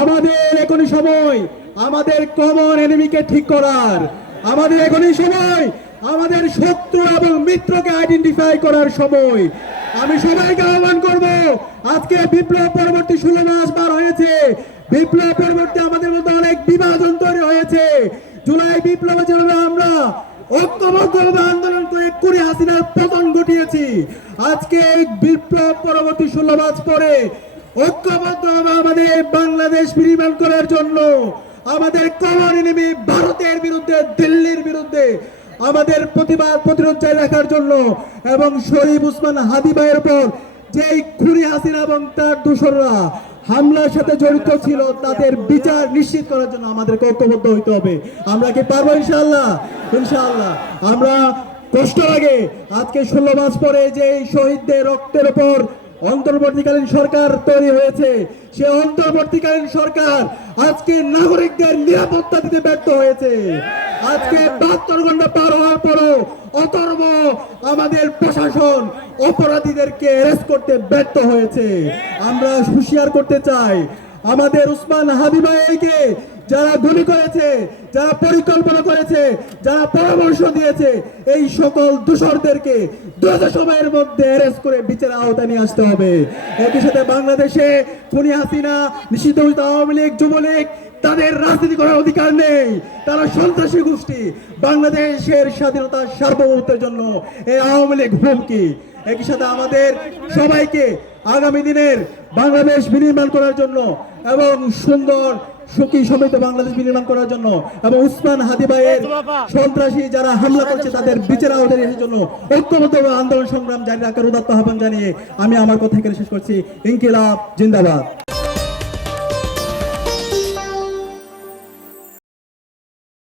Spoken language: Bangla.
আমাদের এখনই সময় আমাদের কমন এনিমিকে ঠিক করার, আমাদের এখনই সময় আমাদের শত্রু এবং মিত্রকে আইডেন্টিফাই করার সময়। আমি সবাইকে আহ্বান করব, আজকে বিপ্লব পরবর্তী 16 মাস পার হয়েছে। বিপ্লব পরবর্তী আমাদের মধ্যে অনেক বিভাজন তৈরি হয়েছে। জুলাই বিপ্লবে যেভাবে আমরা ঐক্যবদ্ধভাবে আন্দোলন করে কুড়ি হাসিনার পতন ঘটিয়েছি, আজকে এই বিপ্লব পরবর্তী 16 মাস পরে ঐক্যবদ্ধভাবে আমাদের বাংলাদেশ বিনির্মাণ করার জন্য আমাদের কমন এনিমি ভারতের বিরুদ্ধে, দিল্লির বিরুদ্ধে আমাদের প্রতিবাদ প্রতিরোধ জারি রাখার জন্য এবং শরীফ উসমান হাদি ভাইয়ের উপর যে খুনি হাসিনা এবং তার দোসররা হামলার সাথে জড়িত ছিল তাদের বিচার নিশ্চিত করার জন্য আমাদেরকে ঐক্যবদ্ধ হইতে হবে। আমরা কি পারবো? ইনশাআল্লাহ, ইনশাআল্লাহ। আমরা কষ্ট লাগে আজকে 16 মাস পরে যে শহীদদের রক্তের উপর অন্তর্বর্তীকালীন সরকার তৈরি হয়েছে, সে অন্তর্বর্তীকালীন সরকার আজকে নাগরিকদের নিরাপত্তা দিতে ব্যর্থ হয়েছে। আজকে 72 ঘন্টা পার হওয়ার পরও অতর্ব আমাদের প্রশাসন অপরাধীদেরকে অ্যারেস্ট করতে ব্যর্থ হয়েছে। আমরা হুঁশিয়ার করতে চাই আমাদের উসমান হাদি ভাইকে, যারা গুলি করেছে, যারা পরিকল্পনা করেছে, যারা পরামর্শ দিয়েছে, এই সকল দোষরদেরকে দ্রুত সময়ের মধ্যে অ্যারেস্ট করে বিচারের আওতায় নিয়ে আসতে হবে। একই সাথে বাংলাদেশে খুনি হাসিনা, নিষিদ্ধ আওয়ামী লীগ, যুবলীগ তাদের রাজনীতি করার অধিকার নেই। তারা সন্ত্রাসী গোষ্ঠী। বাংলাদেশের স্বাধীনতা সার্বভৌমত্বের জন্য এই আওয়ামী লীগ হুমকি। একই সাথে আমাদের সবাইকে আগামী দিনের বাংলাদেশ বিনির্মাণ করার জন্য এবং সুন্দর সুখী সমৃদ্ধ বাংলাদেশ বিনির্মাণ করার জন্য এবং উসমান হাদি ভাইয়ের সন্ত্রাসী যারা হামলা করছে তাদের বিচার আওতায় আনার জন্য ঐক্যবদ্ধ আন্দোলন সংগ্রাম জারি রাখার উদাত্ত আহ্বান জানিয়ে আমি আমার কথা এখানে শেষ করছি। ইনকিলাব জিন্দাবাদ।